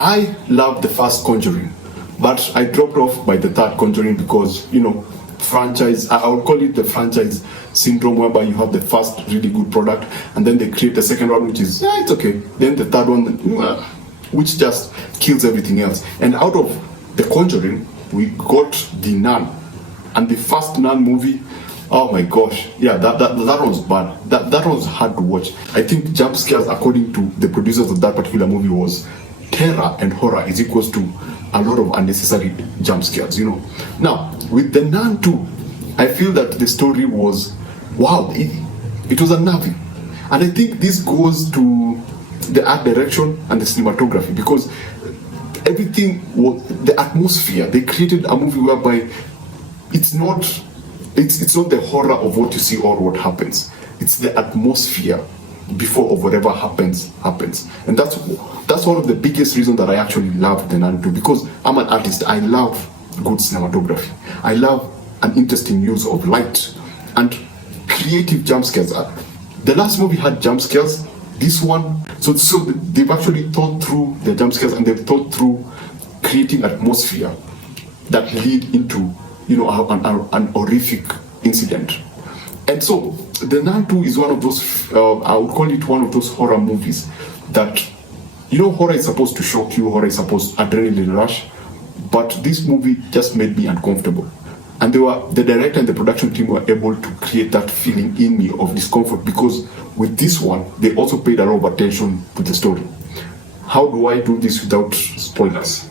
I loved the first Conjuring, but I dropped off by the third Conjuring because, franchise, I would call it the franchise syndrome, whereby you have the first really good product and then they create the second one, which is, it's okay. Then the third one, which just kills everything else. And out of the Conjuring, we got the Nun. And the first Nun movie, oh my gosh, yeah, that was bad. That was hard to watch. I think jump scares, according to the producers of that particular movie, was terror and horror is equals to a lot of unnecessary jump scares, Now, with the Nun II, I feel that the story was, wow, it was unnerving. And I think this goes to the art direction and the cinematography, because everything was, the atmosphere, they created a movie whereby it's not the horror of what you see or what happens. It's the atmosphere before or whatever happens. And that's one of the biggest reasons that I actually love the Nun II, because I'm an artist. I love good cinematography. I love an interesting use of light and creative jump scares. The last movie had jump scares. This one, so they've actually thought through the jump scares, and they've thought through creating atmosphere that lead into an horrific incident. And so the Nun II is one of those, I would call it one of those horror movies that, horror is supposed to shock you, horror is supposed to adrenaline rush, but this movie just made me uncomfortable. And the director and the production team were able to create that feeling in me of discomfort, because with this one, they also paid a lot of attention to the story. How do I do this without spoilers?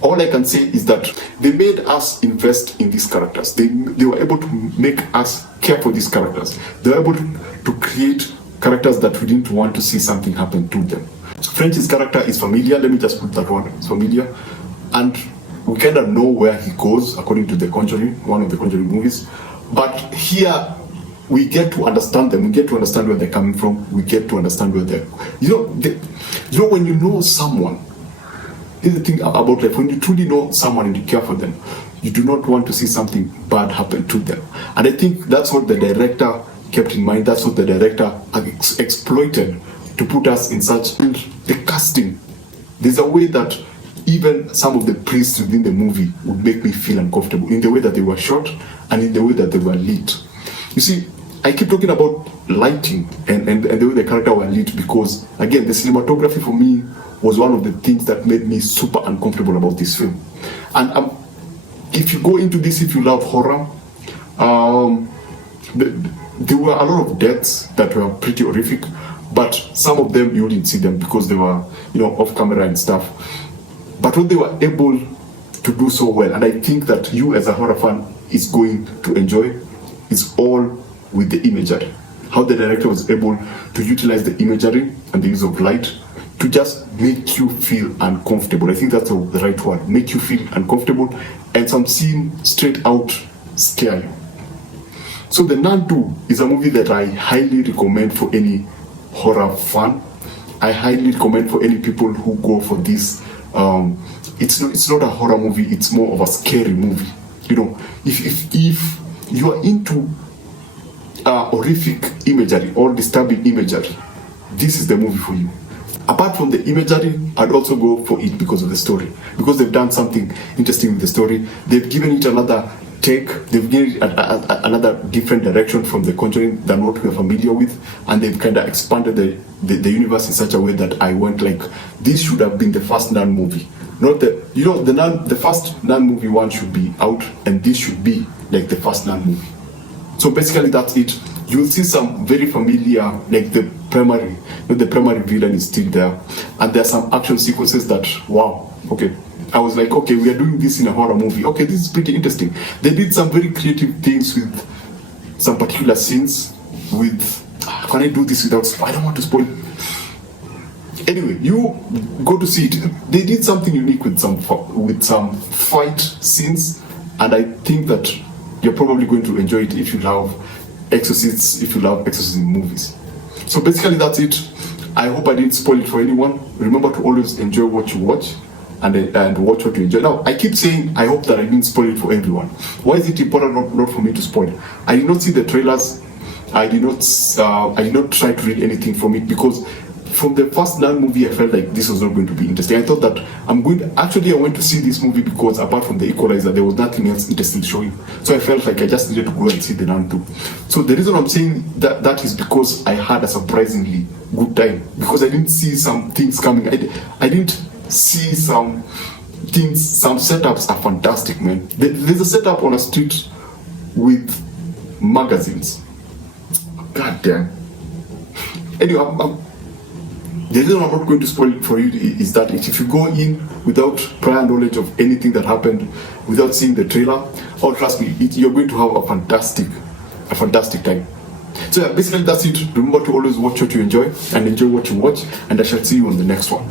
All I can say is that they made us invest in these characters. They were able to make us care for these characters. They were able to create characters that we didn't want to see something happen to them. French's character is familiar. Let me just put that one. It's familiar. And we kind of know where he goes, according to The Conjuring, one of the Conjuring movies. But here, we get to understand them. We get to understand where they're coming from. We get to understand where they're... when you know someone, here's the thing about life. When you truly know someone and you care for them, you do not want to see something bad happen to them. And I think that's what the director kept in mind. That's what the director exploited to put us in such... And the casting, there's a way that even some of the priests within the movie would make me feel uncomfortable in the way that they were shot and in the way that they were lit. You see, I keep talking about lighting and the way the character were lit because, again, the cinematography for me was one of the things that made me super uncomfortable about this film. And if you go into this, if you love horror, there were a lot of deaths that were pretty horrific, but some of them you didn't see them because they were, off camera and stuff. But what they were able to do so well, and I think that you as a horror fan is going to enjoy, is all with the imagery. How the director was able to utilize the imagery and the use of light to just make you feel uncomfortable. I think that's the right word. Make you feel uncomfortable, and some scene straight out scare you. So The Nun II is a movie that I highly recommend for any horror fan. I highly recommend for any people who go for this. It's not a horror movie, it's more of a scary movie. If you are into horrific imagery or disturbing imagery, this is the movie for you. Apart from the imagery, I'd also go for it because of the story. Because they've done something interesting with the story. They've given it another take. They've given it another different direction from The Conjuring than what we're familiar with. And they've kind of expanded the universe in such a way that I went like, this should have been the first Nun movie. Not the first Nun movie one should be out, and this should be like the first Nun movie. So basically that's it. You'll see some very familiar, like the primary villain is still there. And there are some action sequences that, wow, okay. I was like, okay, we are doing this in a horror movie. Okay, this is pretty interesting. They did some very creative things with some particular scenes can I do this without, I don't want to spoil. Anyway, you go to see it. They did something unique with some fight scenes, and I think that you're probably going to enjoy it if you love exorcists, if you love exorcism movies. So basically that's it. I hope I didn't spoil it for anyone. Remember to always enjoy what you watch and watch what you enjoy. Now, I keep saying I hope that I didn't spoil it for everyone. Why is it important not for me to spoil it? I did not see the trailers. I did not try to read anything from it because from the first Nun movie, I felt like this was not going to be interesting. I thought that I went to see this movie because apart from the Equalizer, there was nothing else interesting showing. So I felt like I just needed to go and see the Nun II. So the reason I'm saying that is because I had a surprisingly good time. Because I didn't see some things coming. I didn't see some things, some setups are fantastic, man. There's a setup on a street with magazines. God damn. Anyway, the reason I'm not going to spoil it for you is that if you go in without prior knowledge of anything that happened, without seeing the trailer, oh trust me, you're going to have a fantastic time. So yeah, basically that's it. Remember to always watch what you enjoy and enjoy what you watch, and I shall see you on the next one.